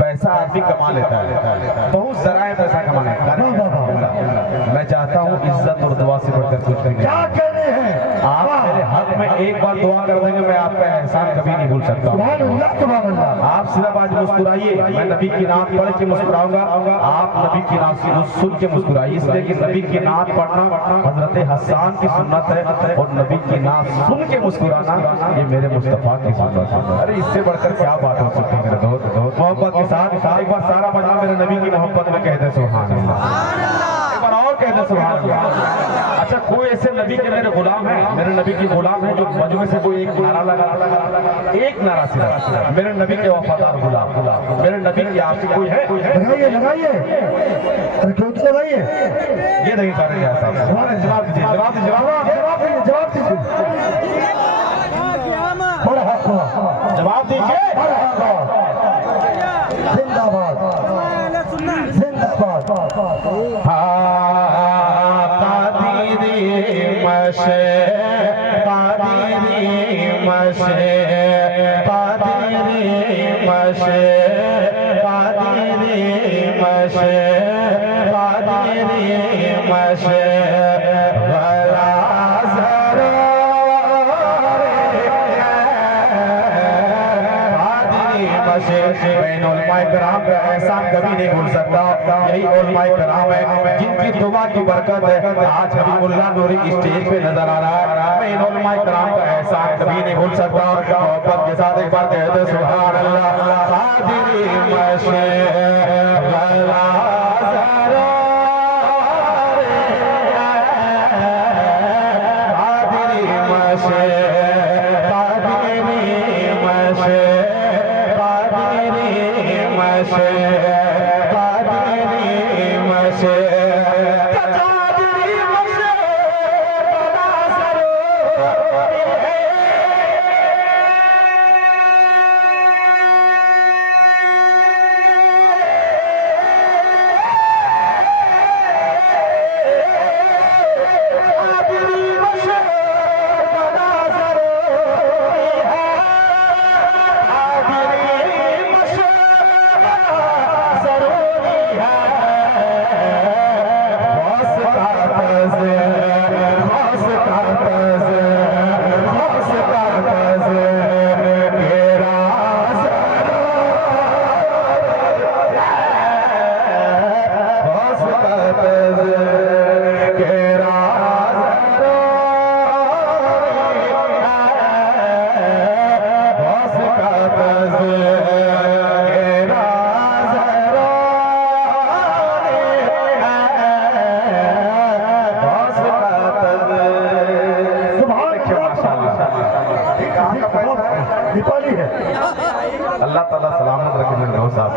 पैसा आदमी कमा लेता है, बहुत जराए पैसा कमाने का। मैं चाहता हूँ इज्जत और दुआ से बढ़कर कुछ नहीं। क्या कहने हैं आप मेरे हक में एक बार दुआ कर देंगे, मैं आपका एहसान कभी नहीं भूल सकता। आप सिर्फ आज मुस्कुराइए, मैं नबी की नात पढ़ के मुस्कुराऊंगा, आप नबी की नात सुन के मुस्कुराइए, इसलिए कि नबी की नात पढ़ना हजरत हसन की सुन्नत है और नबी की नात सुन के मुस्कुराना ये मेरे मुस्तफा की सुन्नत है। अरे इससे बढ़कर क्या बात हो सकती है मेरे दोस्त। मोहब्बत के साथ एक बार सारा बजा मेरे नबी की मोहब्बत में कह दे सुभान अल्लाह, एक बार और कह दे सुभान अल्लाह। अच्छा, कोई ऐसे नबी के मेरे गुलाम है, मेरे नबी के गुलाम है जो मजमे से कोई एक नारा लगा, एक नारा सिर्फ मेरे नबी के वफादार गुलाम, मेरे नबी की आशिक कोई है? लगाइए लगाइए, अरे क्यों तो लगाइए। ये नहीं कर रहे हैं साहब, जवाब दीजिए, जवाब दीजिए, जवाब दीजिए, जवाब दीजिए, बड़ा हक हुआ, जवाब दीजिए। जिंदाबाद जिंदाबाद। कादिरी मशे, कादिरी मशे, कादिरी मशे, कादिरी मशे, कादिरी मशे, भला जरो कराम का एहसान कभी नहीं भूल सकता। यही उलमाए कराम है जिनकी दुआ की बरकत है आज हबीबुल्लाह नूरी स्टेज पे नजर आ रहा है। मैं इन उलमाए कराम का एहसान कभी नहीं भूल सकता। मोहब्बत के साथ एक बार कहते सुभान अल्लाह। कादिरी मशे भला जरो कादिरी मशे, कादिरी मशे, अल्लाह ताला सलामत रखे मेरे दोस्त साहब।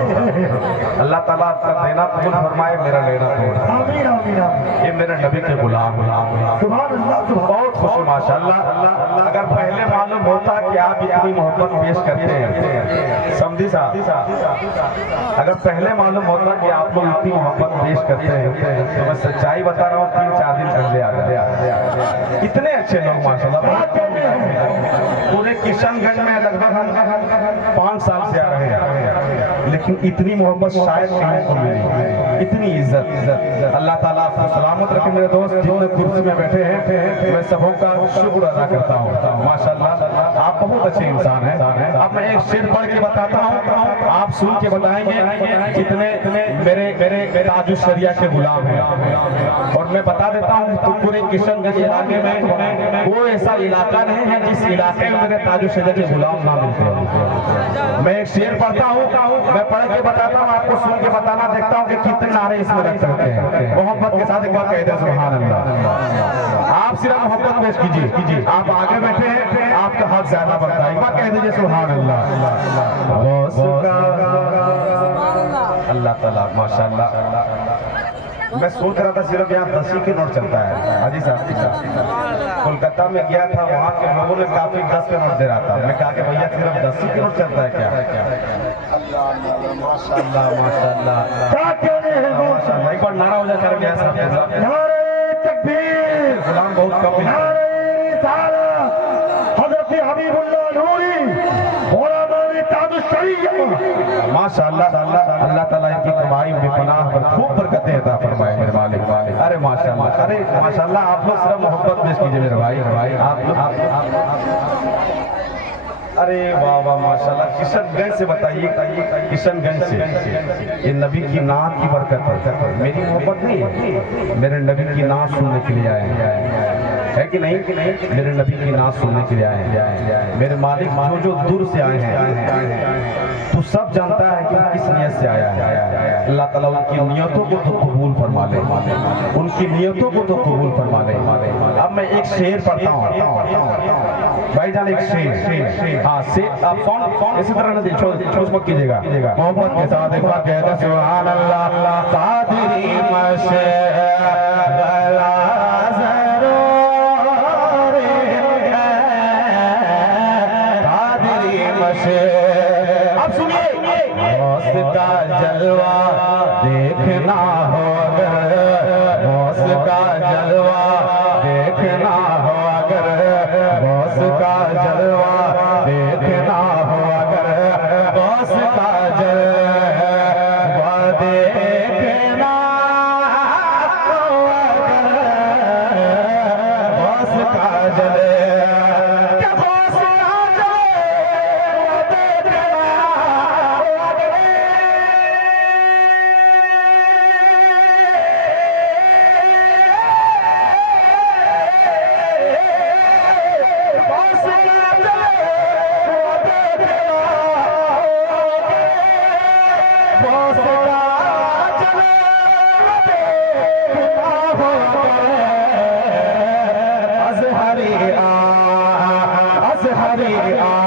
अल्लाह ताला आपका देना कबूल फरमाए, मेरा लेना कबूल। आमीन आमीन आमीन। ये मेरे नबी के गुलाम सुभान अल्लाह, बहुत खुशी माशाअल्लाह। अगर पहले मालूम होता कि आप इतनी मोहब्बत पेश करते हैं समझी साहब, अगर पहले मालूम होता कि आप लोग इतनी मोहब्बत पेश करते हैं तो मैं सच्चाई बता रहा हूँ 3-4 दिन पहले आ गए। इतने अच्छे लोग माशाअल्लाह। पूरे किशनगंज में लगभग हम 5 साल से आ रहे हैं, लेकिन इतनी मोहब्बत शायद कहीं को मिली, इतनी इज्जत। अल्लाह ताला आपको सलामत रखे मेरे दोस्त। जितने कुर्सी में बैठे हैं मैं सबों का शुक्र अदा करता हूँ माशाअल्लाह। आप बहुत अच्छे इंसान हैं। अब मैं एक शेर पढ़ के बताता हूँ, आप सुन के बताएंगे जितने मेरे ताजुश शरिया के गुलाम हैं। और मैं बता देता हूँ तो पूरे किशनगंज इलाके में वो ऐसा इलाका नहीं है जिस इलाके में मेरे ताजुश शरिया के गुलाम ना मिलते हैं। मैं एक शेर पढ़ता हूँ, मैं पढ़ के बताता हूँ, आपको सुन के बताना, देखता हूँ कि कितने नारे इसमें रख सकते हैं। मोहब्बत के साथ एक बार कहते हैं सुभान अल्लाह। आप सिर्फ मोहब्बत पेश कीजिए, आप आगे बैठे हैं, आपका हक ज्यादा बनता है। एक बार कह दीजिए सुभान अल्लाह। अल्लाह ताला माशाअल्लाह। मैं सोच रहा था सिर्फ यहाँ 10 के नोट चलता है। हाजी साहब कोलकाता में गया था, वहाँ के लोगों ने काफी 10 के नोट दे रहा था। मैं कहा कि भैया सिर्फ 10 के नोट चलता है क्या? माशाअल्लाह माशाअल्लाह, क्या कहने हैं माशाअल्लाह। एक बार नारा हो जाए कर गया साहब, नारे तकबीर, गुलाम बहुत कम है। नारे रिसालत, हज़रत हबीबुल्लाह नूरी, मौलाना ताजुश माशाअल्लाह, अल्लाह ताला इनकी कमाई में पनाह पर खूब बरकतें अता फरमाए मेरे मालिक। अरे माशाअल्लाह, अरे माशाअल्लाह, आप लोग सिर्फ मोहब्बत पेश कीजिए मेरे भाई, आप अरे वाह वाह माशाअल्लाह। किशनगंज से बताइए, किशनगंज से ये नबी की नात की बरकत है। मेरी मोहब्बत नहीं है, मेरे नबी की नात सुनने के लिए आए है कि नहीं? मेरे नबी की नात सुनने के लिए आए हैं मेरे मालिक। जो दूर से आए हैं तो सब जानता है कि किस नियत से आया है। अल्लाह ताला उनकी नियतों को तो कबूल फरमा ले, उनकी नियतों को तो कबूल फरमा ले। अब मैं एक शेर पढ़ता हूँ भाईजान, एक शेर। हाँ शेर, आप कौन इसी तरह ना छोड़ मत कीजिएगा, मोहब्बत के साथ एक बार कहते सुभान अल्लाह। कादरी अब सुनिए, मौत का जलवा देखना हो अगर, मौत का जलवा देखना हो अगर, मौत का जलवा देखना हो अगर, मौत का जलवा देखना हो अगर, मौत का जलवा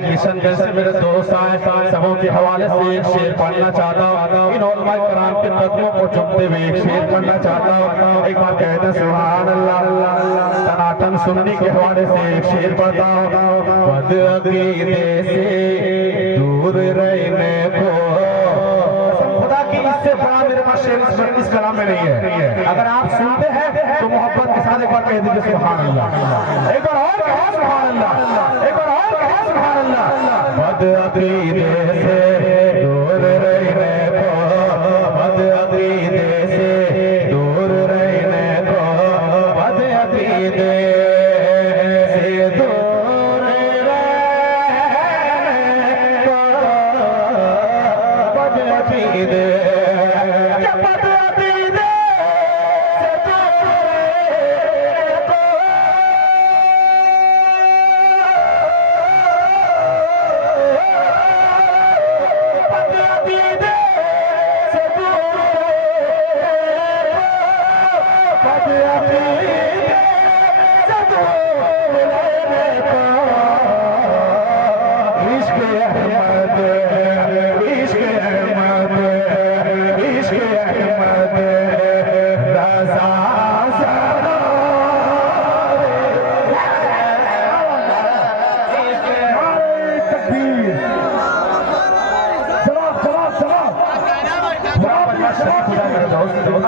किशनगंज से मेरे दोस्त आए, सबों के हवाले से एक शेर पढ़ना चाहता हूँ। इन उलमाए कराम के कदमों को चुमते हुए एक शेर पढ़ना चाहता हूँ। एक बार कहते सुभान अल्लाह। सनातन सुन्नी के हवाले से एक शेर पढ़ता हूँ। बदअकीदे से दूर रहने को, खुदा की इससे बड़ा मेरे पास शेर इस कलाम में नहीं है। अगर आप सुनते हैं तो मोहब्बत के साथ एक बार कह दीजिए सुभान अल्लाह। एक बार और कहो सुभान अल्लाह, एक बार और कहो सुभान अल्लाह। बदअकीदे से दूर रहने को, बदअकीदे से दूर रहने को, बदअकीदे से दूर रहने को, बदअकीदे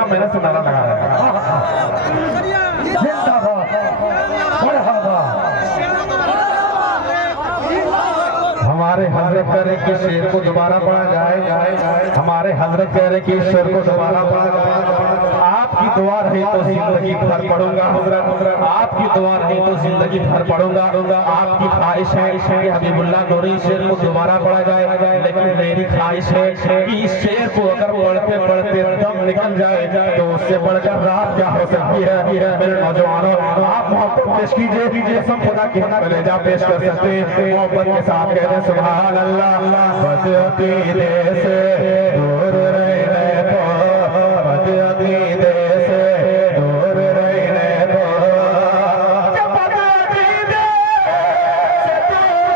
मेरे से नारा लगा रहा हमारे हजरत कह रहे कि शेर को दोबारा पढ़ा जाए, हमारे हजरत कह रहे कि शेर को दोबारा पढ़ा जाए। आपकी दुआ रही तो जिंदगी भर पढ़ूंगा हजरत, आपकी दुआ रही तो जिंदगी भर पढ़ूंगा। आपकी ख्वाहिश है कि हबीबुल्लाह नूरी शेर को दोबारा पढ़ा जाए, लेकिन मेरी ख्वाहिश है कि इस शेर को अगर पढ़ते पढ़ते दम निकल जाए तो उससे बढ़कर रात क्या हो सकती है। मेरे नौजवानों, आप मोहब्बत पेश कीजिए, सब खुदा की कलेजा पेश कर सकते हैं। मोहब्बत के साथ कहते हैं सुभान अल्लाह। बदअकीदे से दूर रहने को, बदअकीदे से दूर रहने को, बदअकीदे से दूर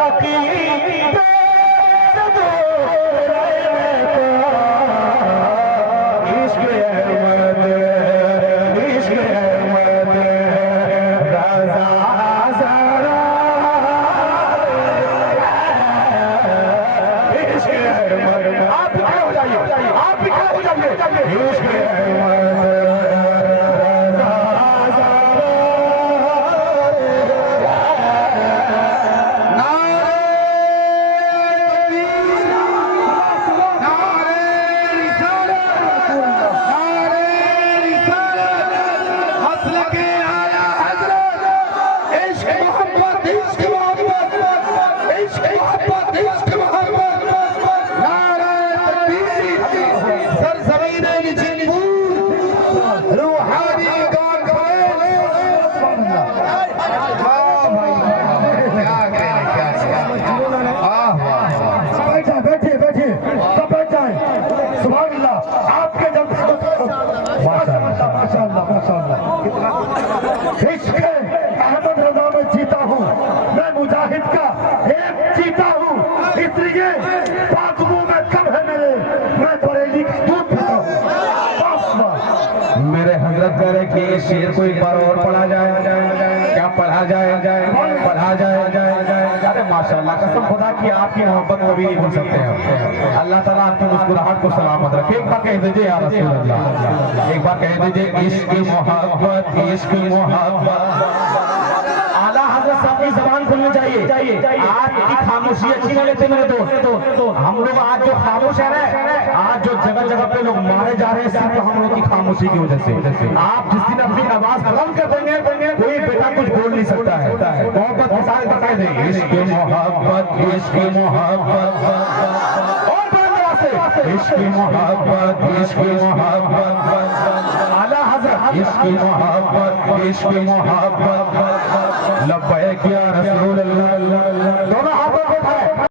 अकीदत दो इश्क अहमद इश्क अहमद रज़ा ज़रा इश्क अहमद आप भी खड़े हो जाइए आप भी खड़े हो जाइए इश्क अहमद बैठिए बैठिए सब बैठ जाए सुभान अल्लाह आपके जब माशाअल्लाह माशाअल्लाह माशाअल्लाह इश्क अहमद रज़ा में जीता हूँ मैं मुजाहिद का एक जीता हूँ इसलिए पाकबू में कब है मेरे मैं बरेली का दूध पीता हूँ मेरे हजरत कह रहे कि ये शेर को एक बार और पढ़ा जाए क्या पढ़ा जाए पढ़ा जाए अरे माशाअल्लाह कसम खुदा की आपकी मोहब्बत कभी नहीं भूल सकते हैं अल्लाह ताला आपकी मुस्कुराहट को सलामत रखे एक बार कह दीजिए या रसूल अल्लाह एक बार कह दीजिए इश्क मोहब्बत आला हजरत साहब की जबान खुलनी चाहिए आज की खामोशी अच्छी नहीं लेते मेरे दोस्त हम लोग आज जो खामोश है ना आज जो जगह जगह पे लोग मारे जा रहे हैं सिर्फ हम लोग की खामोशी की वजह से आप जिस दिन अपनी आवाज बुलंद कर देंगे कोई बेटा कुछ बोल नहीं सकता है मोहब्बत के साथ बता दें इश्क मोहब्बत और इश्क मोहब्बत आला हज़रत इश्क मोहब्बत लब्बैक या रसूल अल्लाह दोनों हाथों को उठाएं